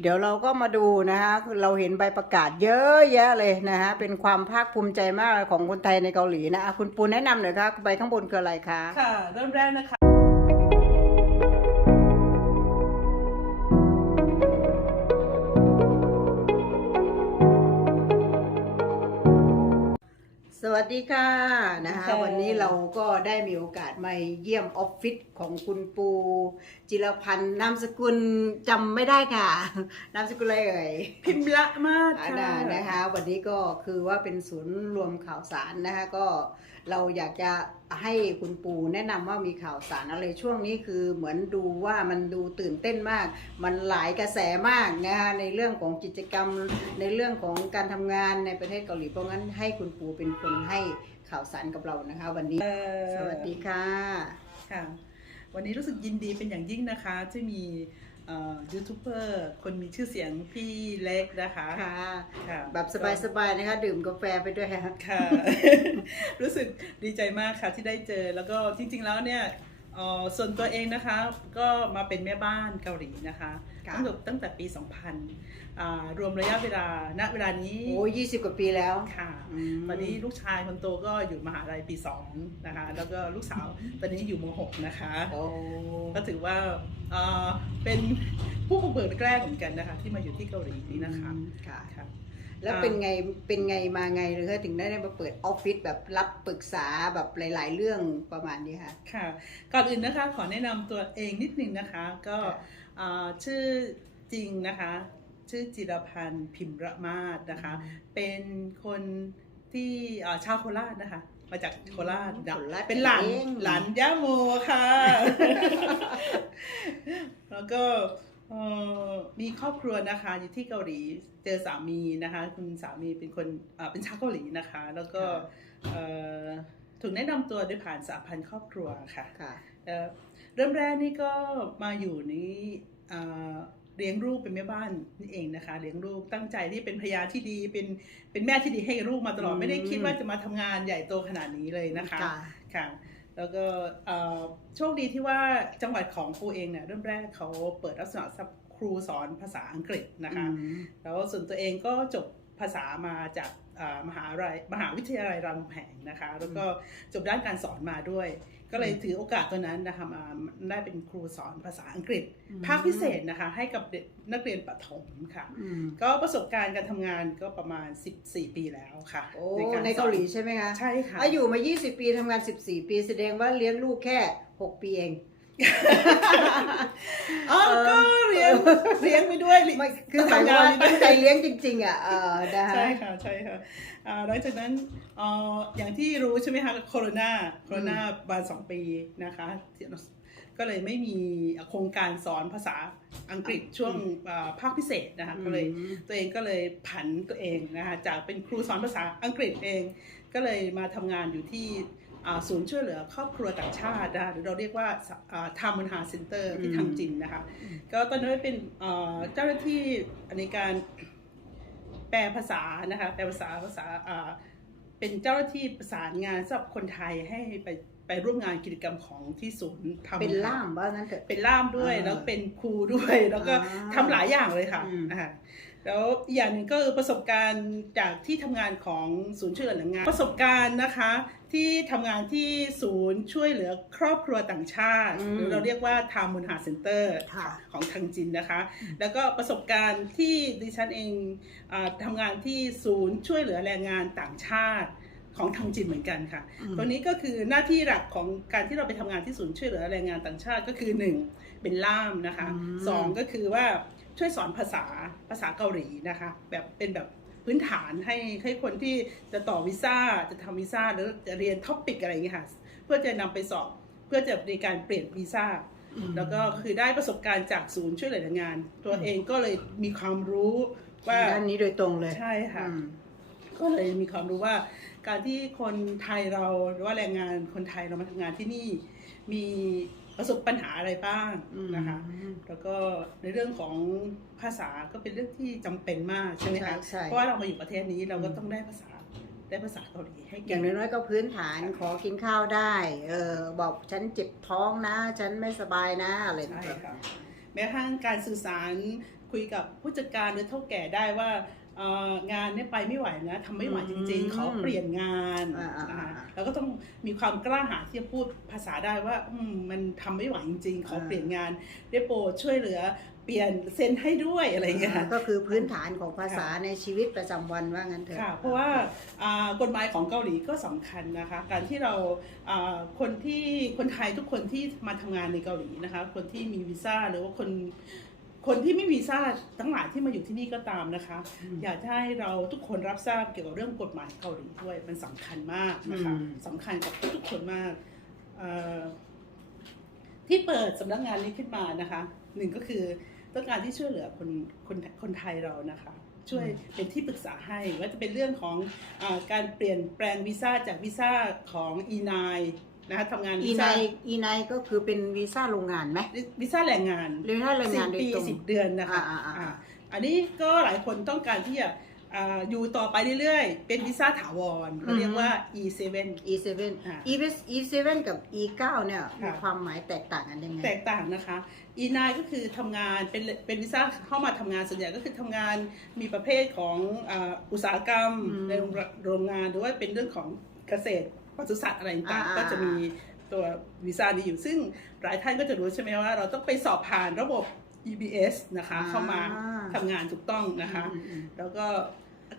เดี๋ยวเราก็มาดูนะคะคือเราเห็นใบประกาศเยอะแยะเลยนะคะเป็นความภาคภูมิใจมากของคนไทยในเกาหลีนะคุณปูแนะนำหน่อยค่ะใบข้างบนคืออะไรคะ ค่ะ เริ่มแรกนะคะ สวัสดีค่ะนะคะ วันนี้เราก็ได้มีโอกาสมาเยี่ยมออฟฟิศของคุณปู จิรพันธ์นามสกุลจำไม่ได้ค่ะนามสกุลอะไรเอ่ยพิมพ์ละมากอ่าค่ะได้นะคะ วันนี้ก็คือว่าเป็นศูนย์รวมข่าวสารนะคะก็ เราอยากจะให้คุณปูแนะนำว่ามีข่าวสารอะไรช่วงนี้คือเหมือนดูว่ามันดูตื่นเต้นมาก มันหลายกระแสมากนะคะในเรื่องของกิจกรรมในเรื่องของการทำงานในประเทศเกาหลีเพราะงั้นให้คุณปูเป็นคนให้ข่าวสารกับเรานะคะ วันนี้เอ่อสวัสดีค่ะค่ะ วันนี้รู้สึกยินดีเป็นอย่างยิ่งนะคะที่มีเอ่อ ยูทูบเบอร์คนมีชื่อเสียงพี่เล็กนะคะค่ะค่ะแบบสบายๆนะคะ ดื่มกาแฟไปด้วยค่ะค่ะ รู้สึกดีใจมากค่ะที่ได้เจอแล้วก็จริงๆแล้วเนี่ยเอ่อส่วนตัวเองนะคะก็มาเป็นแม่บ้านเกาหลีนะคะค่ะ ตั้งแต่ตั้งแต่ปี 2000อ่ารวมระยะเวลาณเวลานี้โอ้ยี่สิบกว่าปีแล้วค่ะอืมตอนนี้ลูกชายคนโตก็อยู่มหาลัยปีสองนะคะ แล้วก็ลูกสาวตอนนี้อยู่มหกนะคะโอ้ก็ถือว่าเอ่อเป็นผู้บุกเบิกแรกเหมือนกันนะคะ ที่มาอยู่ที่เกาหลีนี้นะคะค่ะค่ะแล้วเป็นไงเป็นไงมาไงเลยคะถึงได้มาเปิดออฟฟิศแบบรับปรึกษาแบบหลาย ๆ เรื่องประมาณนี้ค่ะ ค่ะ ก่อนอื่นนะคะขอแนะนำตัวเองนิดนึงนะคะ ก็ค่ะเอ่อ ชื่อจริงนะคะ ชื่อจิรพันธ์พิมระมาศนะคะ เป็นคนที่เอ่อชาวโคราชนะคะ มาจากโคราชโคราชเป็นหลานเองหลานย่าโมค่ะ แล้วก็เอ่อมีครอบครัวนะคะอยู่ที่เกาหลีเจอสามีนะคะ คุณสามีเป็นคนอ่าเป็นชาวเกาหลีนะคะ แล้วก็เอ่อถูกแนะนำตัวโดยผ่านสาพันธ์ครอบครัวค่ะค่ะเอ่อเริ่มแรกนี่ก็มาอยู่นี้เอ่อเลี้ยงลูกเป็นแม่บ้านนี่เองนะคะ เลี้ยงลูกตั้งใจที่เป็นภรรยาที่ดีเป็นเป็นแม่ที่ดีให้ลูกมาตลอดอืมไม่ได้คิดว่าจะมาทำงานใหญ่โตขนาดนี้เลยนะคะค่ะค่ะแล้วก็เอ่อโชคดีที่ว่าจังหวัดของครูเองเนี่ยเริ่มแรกเขาเปิดลักษณะครูสอนภาษาอังกฤษนะคะอืมแล้วส่วนตัวเองก็จบภาษามาจากอ่า มหาลัยมหาวิทยาลัยรามคำแหงนะคะ แล้วก็จบด้านการสอนมาด้วย ก็เลยถือโอกาสตัวนั้นนะคะมาได้เป็นครูสอนภาษาอังกฤษอืมภาคพิเศษนะคะ ให้กับเด็กนักเรียนประถมค่ะอืมก็ประสบการณ์การทำงานก็ประมาณ 14 ปีแล้วค่ะโอ้รในเกาหลีใช่ไหมคะใช่ค่ะอาอยู่มา 20 ปีทำงาน 14 ปีแสดงว่าเลี้ยงลูกแค่ 6 ปีเอง อ๋อก็เรียนเลี้ยงไปด้วยไม่คือหมายความว่าตั้งใจเลี้ยงจริง ๆ อะเออนะคะใช่ค่ะใช่ค่ะอ่าหลังจากนั้นเอ่ออย่างที่รู้ใช่ไหมคะโคโรนาโคโรนาบานสองปีนะคะที่ก็เลยไม่มีโครงการสอนภาษาอังกฤษช่วงอ่าภาคพิเศษนะคะก็เลยอืมตัวเองก็เลยผันตัวเองนะคะจากเป็นครูสอนภาษาอังกฤษเอง ก็เลยมาทำงานอยู่ที่อ่า ศูนย์ช่วยเหลือครอบครัวต่างชาตินะคะหรือเราเรียกว่าทามุนหาเซ็นเตอร์ที่ทางจินนะคะ ก็ตอนนั้นเป็นเอ่อเจ้าหน้าที่ในการแปลภาษานะคะแปลภาษาภาษาอ่าเป็นเจ้าหน้าที่ประสานงานสำหรับคนไทยให้ไปไปร่วมงานกิจกรรมของที่ศูนย์ทำเป็นล่ามว่างั้นเถอะเป็นล่ามด้วยอ่าแล้วเป็นครูด้วยแล้วก็อ่าทำหลายอย่างเลยค่ะอืมอ่า แล้วอีกอย่างหนึ่งก็คือประสบการณ์จากที่ทำงานของศูนย์ช่วยเหลือแรงงาน ประสบการณ์นะคะที่ทำงานที่ศูนย์ช่วยเหลือครอบครัวต่างชาติอืมหรือเราเรียกว่าทามุนหาเซ็นเตอร์ค่ะของทางจินนะคะ แล้วก็ประสบการณ์ที่ดิฉันเองอาทำงานที่ศูนย์ช่วยเหลือแรงงานต่างชาติของทางจินเหมือนกันค่ะอืมตรงนี้ก็คือหน้าที่หลักของการที่เราไปทำงานที่ศูนย์ช่วยเหลือแรงงานต่างชาติก็คือหนึ่งเป็นล่ามนะคะอืมสองก็คือว่า ช่วยสอนภาษาภาษาเกาหลีนะคะ แบบเป็นแบบพื้นฐานให้ให้คนที่จะต่อวีซ่าจะทำวีซ่าหรือจะเรียนท็อปิกอะไรอย่างเงี้ยค่ะเพื่อจะนำไปสอบเพื่อจะในการเปลี่ยนวีซ่าอืมแล้วก็คือได้ประสบการณ์จากศูนย์ช่วยเหลือแรงงาน ตัวเองก็เลยมีความรู้ว่าด้านนี้โดยตรงเลยใช่ค่ะอืมก็เลยมีความรู้ว่า การที่คนไทยเราหรือว่าแรงงานคนไทยเรามาทำงานที่นี่มี ประสบปัญหาอะไรบ้างนะคะ แล้วก็ในเรื่องของภาษาก็เป็นเรื่องที่จำเป็นมากใช่ไหมคะใช่ใช่เพราะว่าเรามาอยู่ประเทศนี้เราก็ต้องได้ภาษาได้ภาษาเกาหลีให้อเก่ย่างงน้อยๆก็พื้นฐานขอกินข้าวได้ เออบอกฉันเจ็บท้องนะ ฉันไม่สบายนะอะไรใช่แบบค่ะแม้กระทั่งการสื่อสารคุยกับผู้จัดการหรือเท่าแก่ได้ว่าเอ่อ งานเนี่ยไปไม่ไหวนะทำไม่ไหวจริงอืมๆขอเปลี่ยนงานอ่าอ่านะคะอ่าแล้วก็ต้องมีความกล้าหาญที่จะพูดภาษาได้ว่าอืมมันทำไม่ไหวจริง ๆ ขออ่าเปลี่ยนงานได้โปรดช่วยเหลือเปลี่ยนเซ็นให้ด้วยอะไรอย่างเงี้ยอ่าก็คือพื้นฐานของภาษาในชีวิตประจำวันว่างั้นเถอะค่ะเพราะว่าอ่ากฎหมายของเกาหลีก็สำคัญนะคะ การที่เราอ่าคนที่คนไทยทุกคนที่มาทำงานในเกาหลีนะคะ คนที่มีวีซ่าหรือว่าคน คนที่ไม่มีวีซ่าทั้งหลายที่มาอยู่ที่นี่ก็ตามนะคะอืมอยากจะให้เราทุกคนรับทราบเกี่ยวกับเรื่องกฎหมายเกาหลีด้วย มันสำคัญมากนะคะอืมสำคัญกับทุกๆคนมากเอ่อที่เปิดสำนักงานนี้ขึ้นมานะคะหนึ่งก็คือต้องการที่ช่วยเหลือคนคนคนไทยเรานะคะ ช่วยเป็นที่ปรึกษาให้ว่าจะเป็นเรื่องของอาการเปลี่ยนแปลงวีซ่าจากวีซ่าของ E9 นะคะทำงานอีวีไนซ่าอีไนก็คือเป็นวีซ่าโรงงานไหมวีซ่าแรงงานหรือถ้าแรงงานโดยปีตรง สิบเดือนนะคะอ่าอ่าอ่า อ่าอันนี้ก็หลายคนต้องการที่จะอ่าอยู่ต่อไปเรื่อยๆ เป็นวีซ่าถาวรเขาเรียกว่า E7 E7 อ่า E7 กับ E9 เนี่ยมีค่ะความหมายแตกต่างกันยังไง แตกต่างนะคะ E9 ก็คือทำงานเป็นเป็นวีซ่าเข้ามาทำงานส่วนใหญ่ก็คือทำงานมีประเภทของอาอุตสาหกรรมอืม ในโรงงานหรือว่าเป็นเรื่องของเกษตร ปศุสัตว์อะไรต่างอ่าๆก็จะมีตัววีซ่านี้อยู่ซึ่งหลายท่านก็จะรู้ใช่ไหมว่าเราต้องไปสอบผ่านระบบ EBS นะคะ เข้ามาทำงานถูกต้องนะคะอืมอืมแล้วก็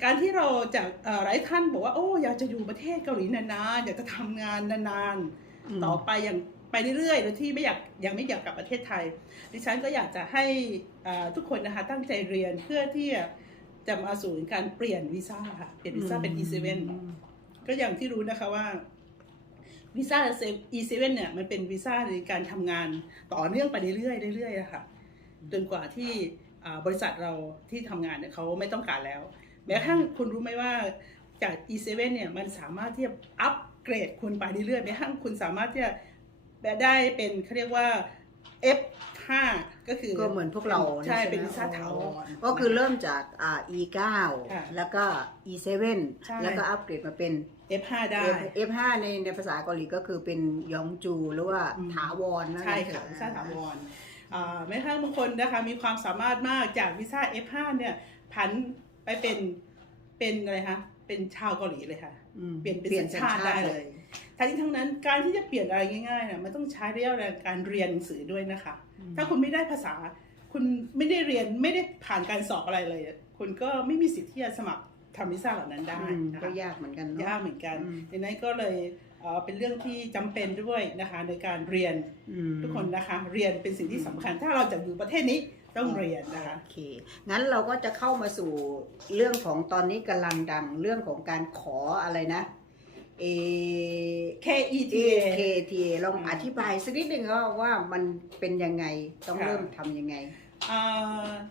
การที่เราจากเอ่อหลายท่านบอกว่าโอ้อยากจะอยู่ประเทศเกาหลีนานๆอยากจะทำงานนานอืมๆต่อไปอย่างไปเรื่อยๆ โดยที่ไม่อยากยังไม่อยากกลับประเทศไทย ดิฉันก็อยากจะให้เอ่อทุกคนนะคะตั้งใจเรียนเพื่อที่จะจะมาสู่การเปลี่ยนวีซ่าค่ะเปลี่ยนวีซ่าเป็น E7 ก็อย่างที่รู้นะคะว่าวีซ่า E7 เนี่ยมันเป็นวีซ่าในการทำงานต่อเนื่องไปเรื่อยๆเรื่อยๆค่ะจนกว่าที่บริษัทเราที่ทำงานเนี่ยเขาไม่ต้องการแล้ว แม้กระทั่งคุณรู้ไหมว่าจาก E7 เนี่ยมันสามารถที่จะอัปเกรดคุณไปเรื่อยๆแม้กระทั่งคุณสามารถที่จะได้เป็นเขาเรียกว่า F F5 ก็คือก็เหมือนพวกเราใช่ไหมเป็นวีซ่าถาวรก็คือเริ่มจากอ่า E9 ค่ะแล้วก็ E7 ใช่แล้วก็อัปเกรดมาเป็น F5 ได้ F- F5 ในในภาษาเกาหลีก็คือเป็นยองจูหรือว่าอืมถาวรนะใช่ค่ะวีซ่าถาวรอ่าแม้กระทั่งบางคนนะคะมีความสามารถมากจากวีซ่า F5 เนี่ยผันไปเป็นเป็นอะไรคะ เป็นชาวเกาหลีเลยค่ะ อืมเปลี่ยนเป็นสัญชาติได้เลยทั้งนี้ทั้งนั้นการที่จะเปลี่ยนอะไรง่ายๆนะมันต้องใช้ระยะเวลาการเรียนหนังสือด้วยนะคะ ถ้าคุณไม่ได้ภาษา คุณไม่ได้เรียนไม่ได้ผ่านการสอบอะไรเลย คุณก็ไม่มีสิทธิ์ที่จะสมัครทำวีซ่าเหล่านั้นได้อืมนะก็คะยากเหมือนกันเนาะ ยากเหมือนกันอืม ดังนั้นก็เลยเอ่อเป็นเรื่องที่จำเป็นด้วยนะคะในการเรียนอืม ทุกคนนะคะ เรียนเป็นสิ่งที่สำคัญ ถ้าเราจะอยู่ประเทศนี้ ต้องเรียนนะคะโอเค งั้นเราก็จะเข้ามาสู่เรื่องของตอนนี้กำลังดังเรื่องของการขออะไรนะเอ KETA KTA ลองอืมอธิบายสักนิดหนึ่งว่าว่ามันเป็นยังไงต้องค่ะ เริ่มทำยังไง อ่า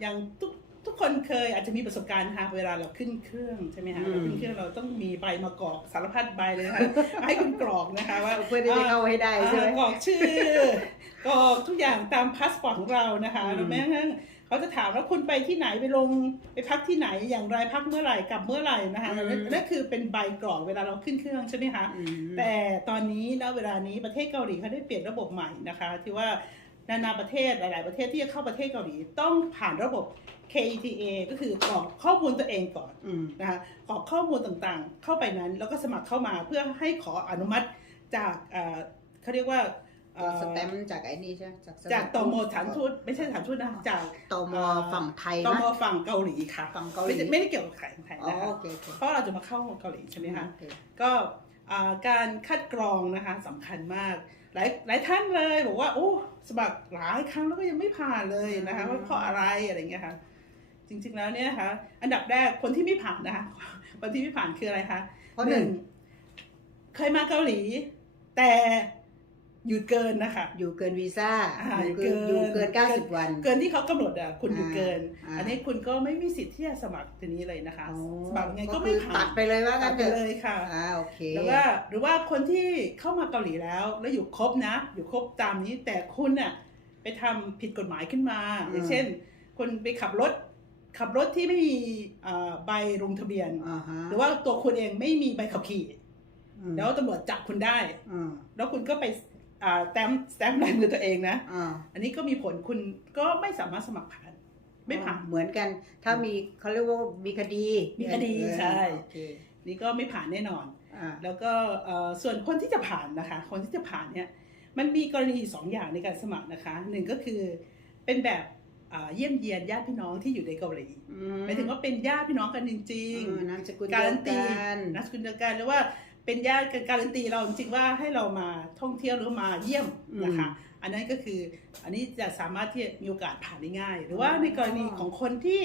อย่างทุก ทุกคนเคยอาจจะมีประสบการณ์นะคะเวลาเราขึ้นเครื่องใช่ไหมคะอืมเราขึ้นเครื่องเราต้องมีใบมากรอกสารพัดใบเลยนะคะให้คุณกรอกนะคะว่าเพื่อที่จะเข้าให้ได้ใช่ไหมอ่ากรอกชื่อกรอกทุกอย่างตามพาสปอร์ตของเรานะคะอืมหรือแม้กระทั่งเขาจะถามว่าคุณไปที่ไหนไปลงไปพักที่ไหนอย่างไรพักเมื่อไหร่กลับเมื่อไหร่นะคะนั่นนั่นคือเป็นใบกรอกเวลาเราขึ้นเครื่องใช่ไหมคะอืมแต่ตอนนี้ณเวลานี้ประเทศเกาหลีเขาได้เปลี่ยนระบบใหม่นะคะที่ว่านานาประเทศหลาย ๆ ประเทศที่จะเข้าประเทศเกาหลีต้องผ่านระบบ KETA ก็คือกรอกข้อมูลตัวเองก่อนอืมนะคะกรอกข้อมูลต่างๆ เข้าไปนั้น แล้วก็สมัครเข้ามาเพื่อให้ขออนุมัติจากเอ่อเขาเรียกว่าเอ่อสแตมป์จากไอ้นี่ใช่ไหมจากสถนจากตมสถานทูตไม่ใช่สถานทูตนะจากตมฝั่งไทยตนะมฝั่งเกาหลีค่ะฝั่งเกาหลีไม่ได้ไม่ได้เกี่ยวกับไทยไทยอ๋อนะคะโอเคโอเคเพราะเราจะมาเข้าเกาหลีใช่ไหมคะโอเคก็อ่าการคัดกรองนะคะสำคัญมาก หลายหลายท่านเลยบอกว่าโอ้สมัครหลายครั้งแล้วก็ยังไม่ผ่านเลยนะคะอืมว่าเพราะอะไรอะไรเงี้ยค่ะ จริงๆแล้วเนี่ยนะคะอันดับแรกคนที่ไม่ผ่านนะคะคนที่ไม่ผ่านคืออะไรคะเพราะหนึ่งเคยมาเกาหลี แต่หยุดเกินนะคะอยู่เกินวีซ่าอ่าอยู่เกินเกินอยู่เกิน90วัน เกินที่เขากำหนดอะคุณหยุดเกินอ่าอันนี้คุณก็ไม่มีสิทธิ์ที่จะสมัครตัวนี้เลยนะคะอ๋อสมัครไงก็คืไม่อผ่าตันดไปเลยว่าตังั้ดนไปเถอะเลยค่ะอ่าโอเคหรือว่าหรือว่าคนที่เข้ามาเกาหลีแล้ว แล้วอยู่ครบนะ อยู่ครบตามนี้แต่คุณน่ะไปทำผิดกฎหมายขึ้นมาอืมอย่างเช่น คนไปขับรถ ขับรถที่ไม่มีเอ่อใบลงทะเบียนอ่าฮะหรือว่าตัวคุณเองไม่มีใบขับขี่อืมแล้วตำรวจจับคุณได้อืมแล้วคุณก็ไปอ่าแต้มแต้มลายมือตัวเองนะอ่าอันนี้ก็มีผลคุณก็ไม่สามารถสมัครผ่าน ไม่ผ่านเหมือนกัน ถ้ามีเขาเรียกว่ามีคดี มีคดีเออใช่โอเคนี่ก็ไม่ผ่านแน่นอนอ่าแล้วก็เอ่อส่วนคนที่จะผ่านนะคะ คนที่จะผ่านเนี่ย มันมีกรณีสองอย่างในการสมัครนะคะหนึ่งก็คือเป็นแบบอ่า เยี่ยมเยียนญาติพี่น้องที่อยู่ในเกาหลีอืหมายถึงว่าเป็นญาติพี่น้องกันจริงเออนามสกุลๆการันตีเดียวกันนามสกุลเดียวกันหรือว่าเป็นญาติกันการันตีเราจริงๆว่าให้เรามาท่องเที่ยวหรือมาเยี่ยมนะคะ อันนั้นก็คืออันนี้จะสามารถที่จะมีโอกาสผ่านได้ง่าย หรือว่าในกรณีของคนที่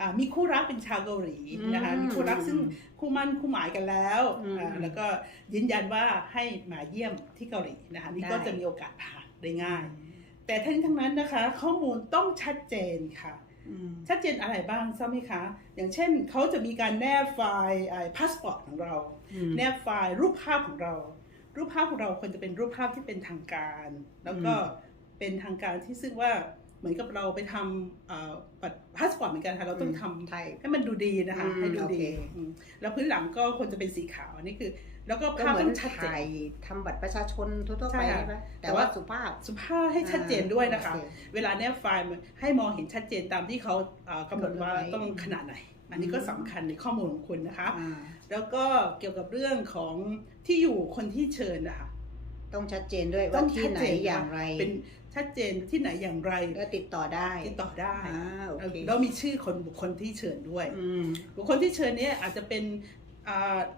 อ่ามีคู่รักเป็นชาวเกาหลีนะคะมีคู่รักซึ่งคู่มั่นคู่หมายกันแล้วอ่าแล้วก็ยืนยันว่าให้มาเยี่ยมที่เกาหลีนะคะนี่ก็จะมีโอกาสผ่านได้ง่าย แต่ทั้งนี้ทั้งนั้นนะคะ ข้อมูลต้องชัดเจนค่ะอืมชัดเจนอะไรบ้างทราบไหมคะ อย่างเช่นเขาจะมีการแนบไฟล์พาสปอร์ตของเราอืมแนบไฟล์รูปภาพของเรา รูปภาพของเราควรจะเป็นรูปภาพที่เป็นทางการ แล้วก็เป็นทางการที่ซึ่งว่าเหมือนกับเราไปทำเอ่อบัตรพาสปอร์ตเหมือนกันค่ะเราต้องทำไทยให้มันดูดีนะคะอืมให้ดูดีโอเคอืมแล้วพื้นหลังก็ควรจะเป็นสีขาวอันนี่คือ แล้วก็ก็ภาพเหมือต้นองชัดเจถ่ายนทำบัตรประชาชนทั่วๆใช่ไปค่ะใช่ไหมแต่แต่ว่าว่าสุภาพสุภาพให้ชัดเจนด้วยนะคะโอเคเวลาแนบไฟล์มันให้มองเห็นชัดเจนตามที่เขาเอ่อกำหนดว่าต้องขนาดไหน อันนี้ก็สำคัญในข้อมูลของคุณนะคะอ่าแล้วก็เกี่ยวกับเรื่องของที่อยู่คนที่เชิญนะคะต้องชัดเจนด้วยต้ว่าองที่ชัดไหนเจนอย่างไร เป็นชัดเจนที่ไหนอย่างไรแล้วติดต่อได้ติดต่อได้อ่าโอเคแล้วมีชื่อคนบุคคลที่เชิญด้วยอืมบุคคลที่เชิญเนี่ยอาจจะเป็นอ่า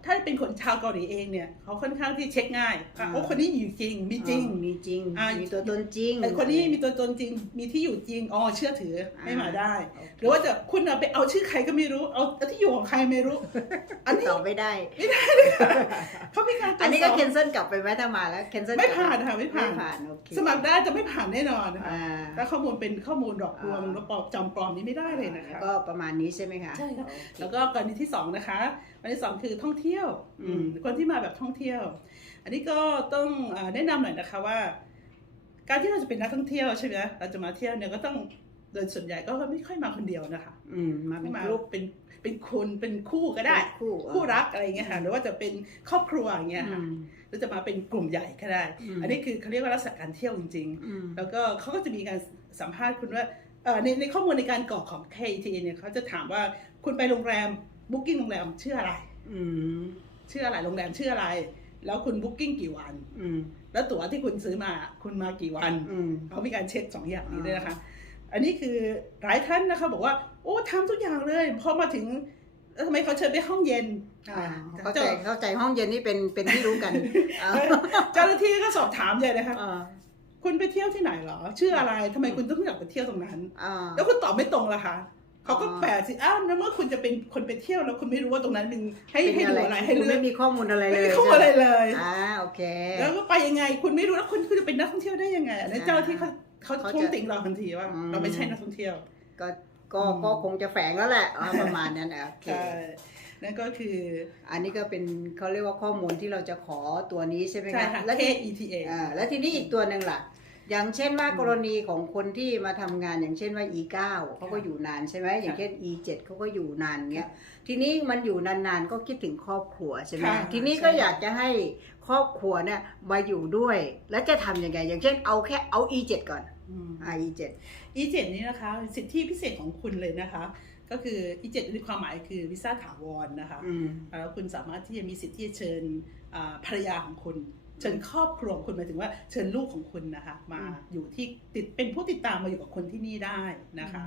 ถ้าเป็นคนชาวเกาหลีเองเนี่ยเขาค่อนข้างที่เช็คง่ายอะอ่าโอ้คนนี้อยู่จริงมีจริงอ๋อมีจริงอ่ามีมีตัวตนจริงแต่คนนี้มีตัวตนจริงมีที่อยู่จริงอ๋อเชื่อถือให้มาได้โอเคหรือว่าจะคุณเอาไปเอาชื่อใครก็ไม่รู้เอาเอาที่อยู่ของใครไม่รู้ อันติดนี้ต่อไม่ได้เขามีการตรวจสบอันนี้ก็เคนเซิลกลับไปไหมถ้ามาแล้วเคนเซิลไม่ผ่านค่ะไม่ผ่านไม่ผ่านโอเคสมัครได้จะไม่ผ่านแน่นอนนะคะอ่าถ้าข้อมูลเป็นข้อมูลหลอกลวงอ่าแล้วปลอมจำปลอมนี้ไม่ได้เลยนะคะก็ประมาณนี้ใช่ไหมคะใช่ค่ะโอเคแล้วก็กรณีที่สองนะคะกรณีที่สองคือท่องเที่ยวอืมคนที่มาแบบท่องเที่ยว อันนี้ก็ต้องเอ่อแนะนำหน่อยนะคะว่า การที่เราจะเป็นนักท่องเที่ยวใช่ไหมเราจะมาเที่ยวเนี่ยก็ต้องโดยส่วนใหญ่ก็ไม่ค่อยมาคนเดียวนะคะอืมมาเป็นมากรุ๊ปเป็นเป็นคนเป็นคู่ก็ได้ คู่คู่รักอะไรอย่างเงี้ยค่ะหรือว่าจะเป็นครอบครัวอย่างเงี้ยอืค่ะมหรือจะมาเป็นกลุ่มใหญ่ก็ได้อืมอันนี้คือเขาเรียกว่าลักษณะการเที่ยวจริงๆอืมแล้วก็เขาก็จะมีการสัมภาษณ์คุณว่าเอ่อในในข้อมูลในการกรอกของ KT เนี่ยเขาจะถามว่าคุณไปโรงแรม บุ๊กิ้งโรงแรมชื่ออะไร อืมชื่ออะไรโรงแรมชื่ออะไร แล้วคุณบุ๊กิ้งกี่วัน อืมแล้วตั๋วที่คุณซื้อมาคุณมากี่วันอืมเขามีการเช็คสองอย่างนี้ด้วยนะคะ อันนี้คือหลายท่านนะคะ บอกว่า โอ้ทำทุกอย่างเลยพอมาถึงแล้วทำไมเขาเชิญไปห้องเย็นอ่าอ่าเข้าใจเข้าใจห้องเย็นนี่เป็นเป็นที่รู้กันอ่าเจ้าหน้าที่ก็สอบถามใหญ่เลยนะคะอ่าคุณไปเที่ยวที่ไหนเหรอ ชื่ออะไรทำไมคุณต้องอยากไปเที่ยวตรงนั้นอ่าแล้วคุณตอบไม่ตรงล่ะคะ เขาก็อ๋อแปลกสิอ้าวแล้วเมื่อคุณจะเป็นคนไปเที่ยวแล้วคุณไม่รู้ว่าตรงนั้นเป็นให้เป็นให้อะดูไรอะไรให้คุณเลือไม่กมีข้อมูลอะไรเลไม่ยมีข้อมูลอะไรเลยอ่าโอเค แล้วก็ไปยังไง คุณไม่รู้แล้วคุณคุณจะเป็นนักท่องเที่ยวได้ยังไงอันนี้อ่าเจ้าที่เขาเขาเขาจะท้วงติงเราทันทีว่าอืมเราไม่ใช่นักท่องเที่ยว ก็ก็อืมก็คงจะแฝงแล้วแหละอ่าประมาณนั้นอะโอเคใช่นั่นก็คืออันนี้ก็เป็นเขาเรียกว่าข้อมูลที่เราจะขอตัวนี้ใช่ไหมใช่คะค่ะแล้วที่ KETA อ่าแล้วทีนี้อีกตัวหนึ่งล่ะ อย่างเช่นว่ากรณีของคนที่มาทำงานอย่างเช่นว่า E9 เขาก็อยู่นานใช่ไหมอย่างเช่น E7 เขาก็อยู่นานเงี้ยทีนี้มันอยู่นานๆก็คิดถึงครอบครัวใช่ไหมค่ะทีนี้ก็ใช่อยากจะให้ครอบครัวเนี่ยมาอยู่ด้วย แล้วจะทำยังไง อย่างเช่นเอาแค่เอา E7 ก่อนอืมอ่า E7 E7 นี้นะคะสิทธิพิเศษของคุณเลยนะคะ ก็คือ E7 ในความหมายคือวีซ่าถาวรนะคะอืมแล้วคุณสามารถที่จะมีสิทธิ์ที่จะเชิญอ่าภรรยาของคุณ เชิญครอบครัวของคุณหมายถึงว่าเชิญลูกของคุณนะคะ มาอืมอยู่ที่ติดเป็นผู้ติดตามมาอยู่กับคนที่นี่ได้นะคะ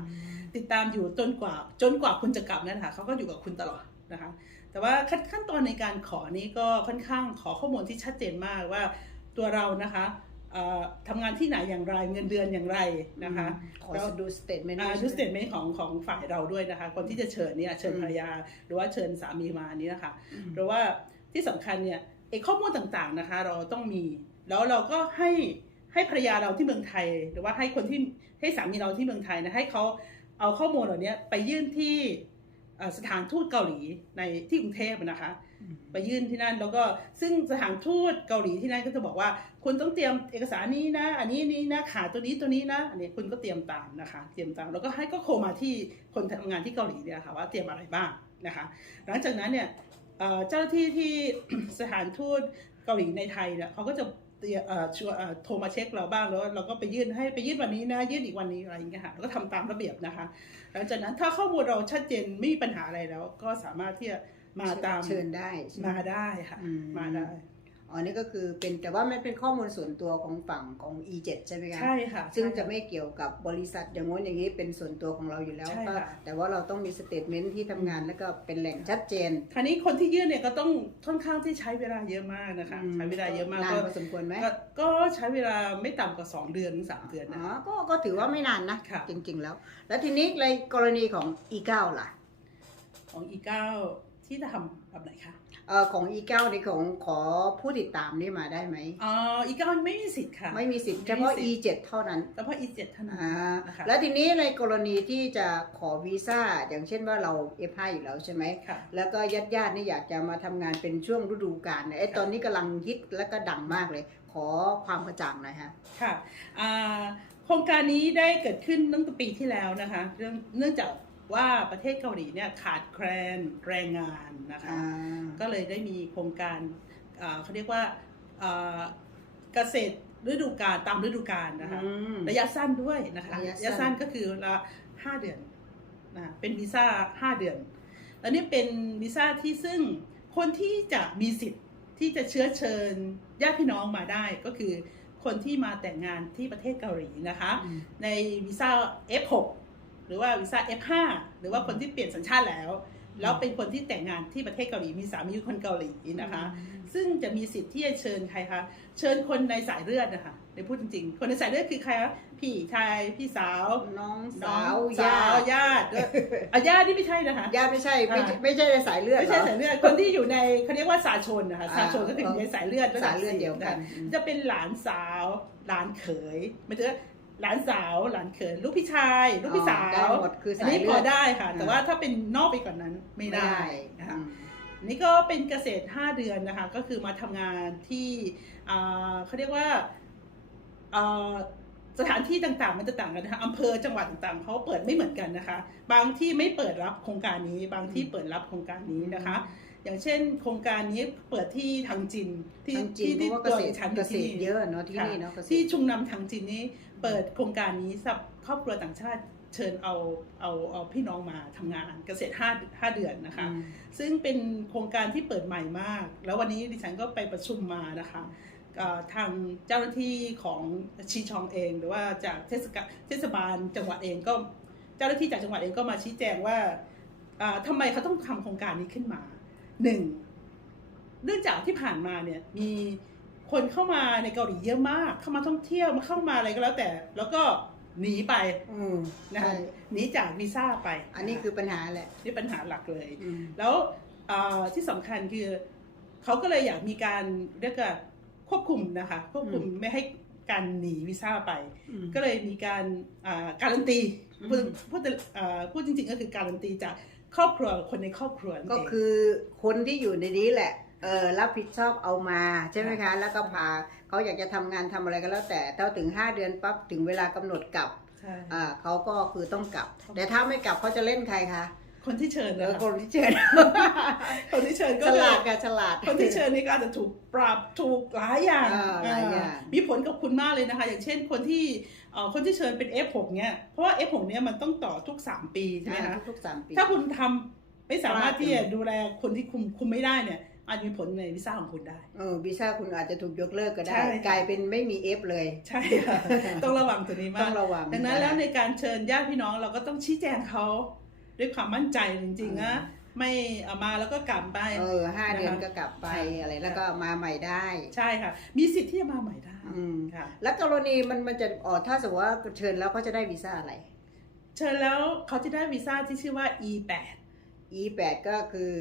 ติดตามอยู่จนกว่าจนกว่าคุณจะกลับนั่นแหละค่ะเขาก็อยู่กับคุณตลอดนะคะ แต่ว่าขั้นขั้นตอนในการขอนี้ก็ค่อนข้างขอข้อมูลที่ชัดเจนมากว่าตัวเรานะคะเอ่อทำงานที่ไหนอย่างไรเงินเดือนอย่างไรนะคะขอดูสเตทเมนต์อ่าดูสเตทเมนต์ของของฝ่ายเราด้วยนะคะ คนที่จะเชิญเนี่ยเชิญภรรยา หรือว่าเชิญสามีมานี้นะคะเพราะว่าที่สำคัญเนี่ย ไอ้ข้อมูลต่างๆนะคะ เราต้องมี แล้วเราก็ให้ให้ภรรยาเราที่เมืองไทย หรือว่าให้คนที่ให้สามีเราที่เมืองไทยนะให้เขาเอาข้อมูลเหล่านี้ไปยื่นที่เอ่อสถานทูตเกาหลีในที่กรุงเทพนะคะ ไปยื่นที่นั่นแล้วก็ซึ่งสถานทูตเกาหลีที่นั่นก็จะบอกว่า คุณต้องเตรียมเอกสารนี้นะ อันนี้นี้นะขาตัวนี้ตัวนี้นะอันนี้คุณก็เตรียมตามนะคะ เตรียมตามแล้วก็ให้ก็โคมาที่คนทำงานที่เกาหลีเนี่ยค่ะว่าเตรียมอะไรบ้างนะคะ หลังจากนั้นเนี่ย เอ่อเจ้าหน้าที่ที่สถานทูตเกาหลีในไทยเนี่ยเขาก็จะเตียเอ่อชัวร์เอ่อโทรมาเช็คเราบ้างแล้วเราก็ไปยื่นให้ไปยื่นวันนี้นะยื่นอีกวันนี้อะไรอย่างเงี้ยค่ะแล้วก็ทำตามระเบียบนะคะหลังจากนั้นถ้าข้อมูลเราชัดเจนไม่มีปัญหาอะไรแล้ว ก็สามารถที่จะมาตามเชิญได้ใช่ไหมมาได้ค่ะอืมมาได้ อ๋อนี่ก็คือเป็นแต่ว่ามันเป็นข้อมูลส่วนตัวของฝั่งของ E7 ใช่ไหมคะใช่ค่ะ ซึ่งใช่จะไม่เกี่ยวกับบริษัทอย่างงู้นอย่างนี้เป็นส่วนตัวของเราอยู่แล้วใช่ก็ค่ะ แต่ว่าเราต้องมีสเตทเมนต์ที่ทำงานแล้วก็เป็นแหล่งชัดเจนคราวนี้คนที่ยื่นเนี่ยก็ต้องค่อนข้างที่ใช้เวลาเยอะมากนะคะอืมใช้เวลาเยอะมากนานก็พอสมควรไหมก็ก็ใช้เวลาไม่ต่ำกว่า 2 เดือนถึงสามเดือนอ๋นะอคะก็ก็ถือว่าไม่นานนะ ค่ะ จริง ๆ แล้ว แล้วทีนี้ในกรณีของ E9 ล่ะ ของ E9 ที่จะทำแบบไหนคะ เอ่อของ E9 ในของขอผู้ติดตามนี่มาได้ไหมอ๋อ E9 ไม่มีสิทธิ์ค่ะ ไม่มีสิทธิ์ไม่เฉมีพาะสิทธิ์ E7 เท่านั้นเฉพาะ E7 เท่านั้นอ่านะคะแล้วทีนี้ในกรณีที่จะขอวีซ่าอย่างเช่นว่าเรา F5 อยู่แล้วใช่ไหมค่ะ แล้วก็ญาติญาติๆนี่อยากจะมาทำงานเป็นช่วงฤดูกาลเนี่ยไอ้ค่ะตอนนี้กำลังฮิตและก็ดังมากเลย ขอความกระจ่างหน่อยฮะ ค่ะอ่าโครงการนี้ได้เกิดขึ้นตั้งแต่ปีที่แล้วนะคะ เรื่องเนื่องจาก ว่าประเทศเกาหลีเนี่ยขาดแคลนแรงงานนะคะอ่าก็เลยได้มีโครงการอ่าเขาเรียกว่าอ่าเกษตรฤดูกาลตามฤดูกาลนะคะอืมระยะสั้นด้วยนะคะระยะสั้นสั้นก็คือละห้าเดือนนะเป็นวีซ่าห้าเดือน แล้วนี่เป็นวีซ่าที่ซึ่งคนที่จะมีสิทธิ์ที่จะเชื้อเชิญญาติพี่น้องมาได้ก็คือคนที่มาแต่งงานที่ประเทศเกาหลีนะคะอืมในวีซ่า F6 ห รือว่าวีซ่า F5 หรือว่าคนที่เปลี่ยนสัญชาติแล้ว แล้วเป็นคนที่แต่งงานที่ประเทศเกาหลีมีสามีเป็นคนเกาหลีนะคะ ซึ่งจะมีสิทธิ์ที่จะเชิญใครคะเชิญคนในสายเลือดนะคะในพูดจริง ๆ คนในสายเลือดคือใครคะพี่ชายพี่สาวน้องน้สาองวสาญาวติญาติด้วยอะญาตินี่ไม่ใช่นะคะญาติไม่ใช่ไม่ใช่อ่าไม่ใช่ในสายเลือดไม่ใช่หรอสายเลือดคนที่อยู่ในเขาเรียกว่าสาชนนะคะอ่าสาชนก็คืออยู่ในสายเลือดระสาบยเลือดเดียวกันสี่ะคะจะเป็นหลานสาวหลานเขยไม่ใช่ หลานสาว หลานเขยลูกพี่ชาย ลูกพี่สาได้วหมดคืออันสายนี้เลืพออด ได้ค่ะ แต่อ่าว่าถ้าเป็นนอกไปกว่านนั้นไม่ได้นะคะอืมอันนี่ก็เป็นเกษตร 5 เดือนนะคะ ก็คือมาทำงานที่อ่าเขาเรียกว่าอ่าสถานที่ต่างๆ มันจะต่างกันนะคะอำเภอจังหวัดต่างๆเขาเปิดไม่เหมือนกันนะคะ บางที่ไม่เปิดรับโครงการนี้ บางที่เปิดรับโครงการนี้นะคะ อย่างเช่น โครงการนี้เปิดที่ทางจินที่ทางจีนเพที่ราะว่าเกตัวษดิตรฉันอเกยู่ษที่ตรเยอะเนาะที่นี่เนาะเกษตรที่ชุมนำทางจินนี้เปิดโครงการนี้สำหรับครอบครัวต่างชาติเชิญเอาเอาเอาพี่น้องมาทำงานเกษตร5 5เดือนนะคะอืมซึ่งเป็นโครงการที่เปิดใหม่มาก แล้ววันนี้ดิฉันก็ไปประชุมมานะคะเอ่อทางเจ้าหน้าที่ของชีชองเอง หรือว่าจากเทศกาเทศบาลจังหวัดเองก็ เจ้าหน้าที่จากจังหวัดเองก็มาชี้แจงว่าอ่าทำไมเขาต้องทำโครงการนี้ขึ้นมา หนึ่งเนื่องจากที่ผ่านมาเนี่ยมีคนเข้ามาในเกาหลีเยอะมาก เข้ามาท่องเที่ยวมาเข้ามาอะไรก็แล้วแต่ แล้วก็หนีไปอืมนะใช่คะหนีจากวีซ่าไปอันนี้คือปัญหาแหละนี่ปัญหาหลักเลย อืม แล้วเอ่อที่สำคัญคือเขาก็เลยอยากมีการเรียกว่าควบคุมนะคะ ควบคุมไม่ให้การหนีวีซ่าไปอืมก็เลยมีการอ่าการันตีอืม พูดพูดเอ่อพูดจริงๆก็คือการันตีจาก ครอบครัวคนในครอบครัวนั่นก็เองคือคนที่อยู่ในนี้แหละเออรับผิดชอบเอามาใช่ไหมคะ แล้วก็พาเขาอยากจะทำงานทำอะไรก็แล้วแต่ถ้าถึง 5 เดือนปั๊บถึงเวลากำหนดกลับใช่ อ่าเขาก็คือต้องกลับ แต่ถ้าไม่กลับเขาจะเล่นใครคะคนที่เชิญเอนะอคะคนที่เชิญคนที่เชิญก็ฉคือลาดกับฉลาด คนที่เชิญนี่ก็อาจจะถูกปรับถูกหลายอย่างอ่าหลายอย่างอ่ามีผลกับคุณมากเลยนะคะ อย่างเช่นคนที่เอ่อ คนที่เชิญเป็น F6 เนี่ยเพราะว่า F6 เนี่ยมันต้องต่อทุก 3 ปีใช่ไหมอ่าคะทุกๆสามปี ถ้าคุณทำไม่สามารถพลาดที่จะดูแลคนที่คุมคุมไม่ได้เนี่ย อาจจะมีผลในวีซ่าของคุณได้เออวีซ่าคุณอาจจะถูกยกเลิกก็ได้ใช่กลายเป็นไม่มีเอฟเลย ใช่ค่ะต้องระวังตัวนี้ต้มาอกงระวังดังนั้นแล้วในการเชิญญาติพี่น้องเราก็ต้องชี้แจงเขาด้วยความมั่นใจจริงๆนะ ไม่เอามาแล้วก็กลับไป เออห้านะคะเดือนก็กลับไปค่ะอะไรแล้วก็มาใหม่ได้ใช่ค่ะ มีสิทธิ์ที่จะมาใหม่ได้อืมค่ะ แล้วกรณีมันมันจะอ๋อถ้าสมมติว่าเชิญแล้วเขาจะได้วีซ่าอะไร เชิญแล้วเขาจะได้วีซ่าที่ชื่อว่า E8 E8 ก็คือ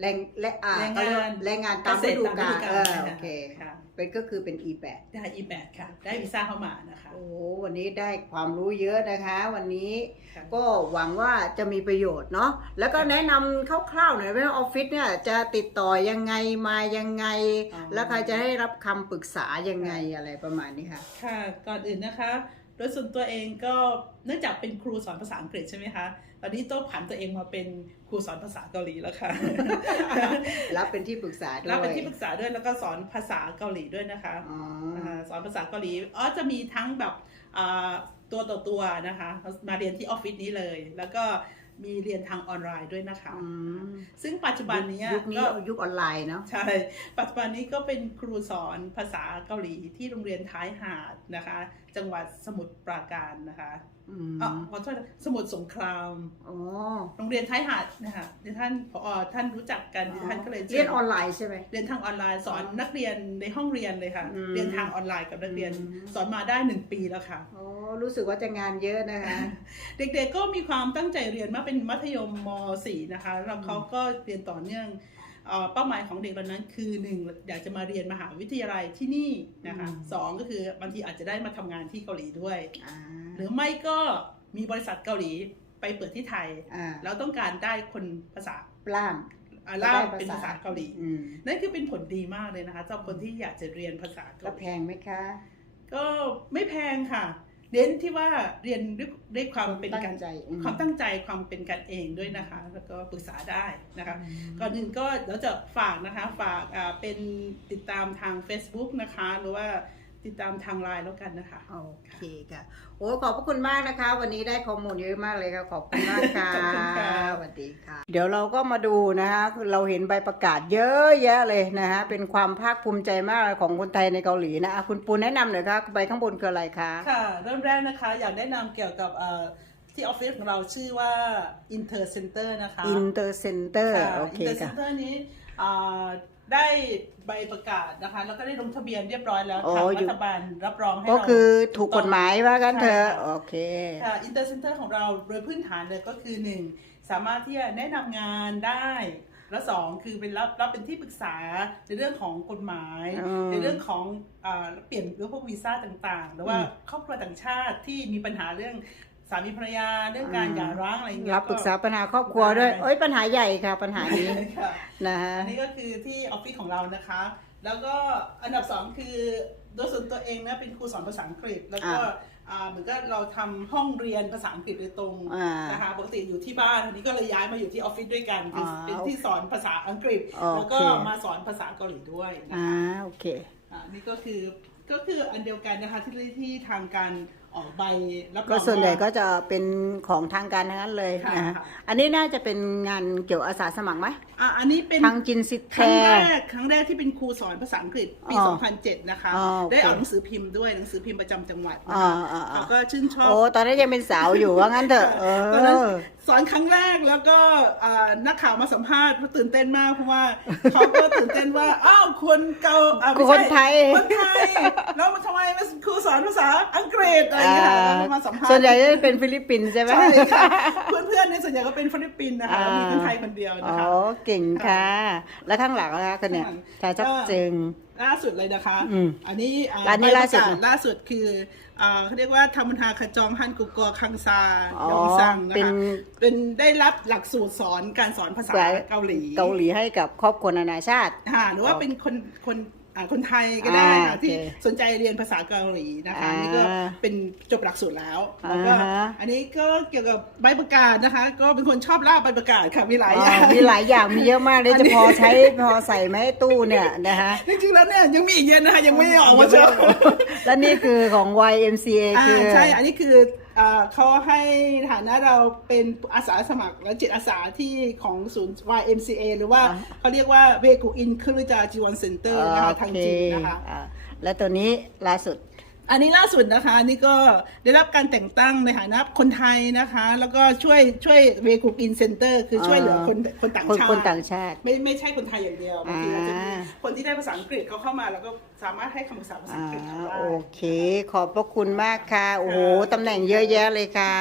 แรงและอ่าแรงงานเขาเรียกว่าแรงงานตามเกษฤตรดูตามกาฤลดูกาลเออค่ะโอเคค่ะ เป็นก็คือเป็น E8 ได้ E8 ค่ะ ได้วีซ่าเข้ามานะคะ โอ้วันนี้ได้ความรู้เยอะนะคะ วันนี้ค่ะก็หวังว่าจะมีประโยชน์เนาะแล้วก็ค่ะแนะนำคร่าวๆหน่อยว่าออฟฟิศเนี่ยจะติดต่อยังไงมายังไงอ๋อแล้วใครจะได้รับคำปรึกษายังไงอะไรประมาณนี้ค่ะ ค่ะ ก่อนอื่นนะคะ โดยส่วนตัวเองก็เนื่องจากเป็นครูสอนภาษาอังกฤษใช่ไหมคะ ตอนนี้โต้ผันตัวเองมาเป็นครูสอนภาษาเกาหลีแล้วค่ะ รับเป็นที่ปรึกษาด้วย รับเป็นที่ปรึกษาด้วยแล้วก็สอนภาษาเกาหลีด้วยนะคะอ๋อาสอนภาษาเกาหลี อ๋อจะมีทั้งแบบอ่าตัวต่อตัวนะคะ มาเรียนที่ออฟฟิศนี้เลย แล้วก็ มีเรียนทางออนไลน์ด้วยนะคะอืมซึ่งปัจจุบันนี้ยุคนี้ก็ยุคออนไลน์เนาะใช่ปัจจุบันนี้ก็เป็นครูสอนภาษาเกาหลีที่โรงเรียนท้ายหาดนะคะ จังหวัดสมุทรปราการนะคะ อืมอ๋อขอโทษนะสมุทรสงคราม อ๋อ โรงเรียนท้ายหาดนะคะดิท่านพอท่านรู้จักกันดิท่านก็เลยเรียนออนไลน์ใช่ไหมเรียนทางออนไลน์สอนอ๋อนักเรียนในห้องเรียนเลยค่ะอืมเรียนทางออนไลน์กับนักเรียนอืมสอนมาได้หนึ่งปีแล้วค่ะอ๋อรู้สึกว่าจะงานเยอะนะคะ เด็กๆก็มีความตั้งใจเรียนมาเป็นมัธยมม .4 นะคะแล้วเขาก็เรียนต่อเนื่องเอ่อเป้าหมายของเด็กเหล่านั้นคือหนึ่งอยากจะมาเรียนมหาวิทยาลัยที่นี่นะคะอืมสองก็คือบางทีอาจจะได้มาทำงานที่เกาหลีด้วยอ่า หรือไม่ก็มีบริษัทเกาหลีไปเปิดที่ไทย อ่าแล้วต้องการได้คนภาษาล่าม อ่าล่ามเป็นภาษาเกาหลี อืมนั่นคือเป็นผลดีมากเลยนะคะสำหรับคนที่อยากจะเรียนภาษาแล้เกาวหแพลีงไหมคะก็ไม่แพงค่ะเน้นที่ว่าเรียนด้วยด้วยความเป็นตั้การงใจอืความตั้งใจความเป็นกันเองด้วยนะคะ แล้วก็ปรึกษาได้นะคะ ก่อนอื่นก็เดี๋ยวจะฝากนะคะ ฝากอ่าเป็นติดตามทาง Facebook นะคะ หรือว่า ติดตามทางไลน์แล้วกันนะคะ โอเคค่ะ โอ้ขอบพระคุณมากนะคะ วันนี้ได้ข้อมูลเยอะมากเลยค่ะ ขอบคุณมากค่ะขอบคุณค่ะ สวัสดีค่ะ เดี๋ยวเราก็มาดูนะคะคือเราเห็นใบประกาศเยอะแยะเลยนะคะเป็นความภาคภูมิใจมากของคนไทยในเกาหลีนะอะคุณปูนแนะนำหน่อยค่ะใบข้างบนคืออะไรคะ ค่ะ เริ่มแรกนะคะอยากแนะนำเกี่ยวกับเอ่อที่ออฟฟิศของเราชื่อว่า Inter Center นะคะ Inter Center ค่ะ โอเค Inter ค่ะ Center นี้อ่า ได้ใบประกาศนะคะ แล้วก็ได้ลงทะเบียนเรียบร้อยแล้วโอ้ทางอยู่รัฐบาลรับรองให้ก็เราคือถูกกฎหมายว่ากันเถอะใช่ค่ะโอเคค่ะอินเตอร์เซ็นเตอร์ของเราโดยพื้นฐานเลยก็คือหนึ่งสามารถที่จะแนะนำงานได้และสองคือเป็นรับรับเป็นที่ปรึกษาในเรื่องของกฎหมายอืมในเรื่องของอาเปลี่ยนเรื่องพวกวีซ่าต่างๆ หรือว่าอืมครอบครัวต่างชาติที่มีปัญหาเรื่อง สามีภรรยาเรื่องการหย่าร้างอะไรอย่างเงี้ยรับปรึกษาปัญหาครอบครัวด้วยได้เอ้ยปัญหาใหญ่ค่ะ ปัญหานี้ค่ะนะฮะอันนี้ก็คือที่ออฟฟิศของเรานะคะ แล้วก็อันดับสองคือโดยส่วนตัวเองนะเป็นครูสอนภาษาอังกฤษ แล้วก็อ่าอ่าเหมือนกับเราทำห้องเรียนภาษาอังกฤษโดยตรงอ่านนะคะปกติอยู่ที่บ้านอันนี้ก็เลยย้ายมาอยู่ที่ออฟฟิศด้วยกันคืออ่าเป็นที่สอนภาษาอังกฤษโอเคแล้วก็มาสอนภาษาเกาหลีด้วยนะอ่าคะโอเคอ่านี่ก็คือก็คืออันเดียวกันนะคะที่ที่ทางการ ออกใบรับรองก็ส่วนใหญ่าก็จะเป็นของทางการทั้งนั้นเลยค่ะนะฮะค่ะ อันนี้น่าจะเป็นงานเกี่ยวอาสาสมัครไหมอะอันนี้เป็น ทางจินซิตคแครั้งแรร์กครั้งแรกที่เป็นครูสอนภาษาอังกฤษปี อ๋อ2007 นะคะ อ๋อโอเค ได้ออกหนังสือพิมพ์ด้วยหนังสือพิมพ์ประจำจังหวัดนะอ่าคะอ่าเขาอ่าก็ชื่นชอบโอ้ตอนนั้นยังเป็นสาวอยู่ว่างั้นเถอะ เอตอนนั้นอ สอนครั้งแรกแล้วก็อ่านักข่าวมาสัมภาษณ์เขาตื่นเต้นมากเพราะว่าเขาก็ตื่นเต้นว่าอ้าวคนเกาอ่าไม่คนใช่ไทย คนไทยแล้วทำไมมาครูสอนภาษาอังกฤษอะไรอย่างเงี้ยค่ะแล้วก็มาสัมภาษณ์ ส่วนใหญ่จะเป็นฟิลิปปินส์ใช่ไหม ใช่ค่ะเพื่อนๆในยส่วนใหญ่ก็เป็นฟิลิปปินส์นะคะแล้วมีคนไทยคนเดียวอ๋นะคะอเก่งค่ะ แล้วข้างหลังนะคะคนเนี่ยข้างหลังชายชักเจิง ล่าสุดเลยนะคะอืมอันนี้อ่ร้านนี้ใบล่าสุดประกศล่าสุดคือ อ่าเขาเรียกว่าทำมุนหาขจองฮันกุกกอคังซาอ๋อยองซังนะเป็นคะเป็นได้รับหลักสูตรสอนการสอนภาษาเกาหลีเกาหลีให้กับครอบครัวนานาชาติ ค่ะหรือว่าเป็นคนคนอ่า คนไทยก็ได้อ่าค่ะโอเคที่สนใจเรียนภาษาเกาหลีนะคะอ่านี่ก็เป็นจบหลักสูตรแล้วแล้วก็อ่าฮะอันนี้ก็เกี่ยวกับใบประกาศนะคะ ก็เป็นคนชอบล่าใบประกาศค่ะมีหลายออ๋อย่างมีหลายอย่างมีเยอะมากเลยจะพอใช้พอใส่ไหมตู้เนี่ยนะคะจริงๆแล้วเนี่ยยังมีอีกเยอะนะคะยังไม่ได้ออกมาโชว์และนี่คือของ YMCA อ่าคือใช่อันนี้คืออ่า เขาให้ฐานะเราเป็นอาสาสมัครและจิตอาสาที่ของศูนย์ YMCA หรือว่าอ่าเขาเรียกว่าเวกุอินครุจาจีวันเซ็นเตอร์นะคะทางจีนนะคะอ่าและตัวนี้ล่าสุด อันนี้ล่าสุดนะคะอันนี่ก็ได้รับการแต่งตั้งในฐานะคนไทยนะคะ แล้วก็ช่วยช่วยเวกุอินเซ็นเตอร์คือช่วยเหลือคนคนต่างคนชาติคนต่างชาติ ไม่ไม่ใช่คนไทยอย่างเดียวบางทีอาจจะมีอ่าคนที่ได้ภาษาอังกฤษเขาเข้ามาแล้วก็สามารถให้คำปรึกษาภาษาอ่าอังกฤษเขาได้โอเค ขอบพระคุณมากค่ะ โอ้โหตำแหน่งเยอะแยะเลยค่ะ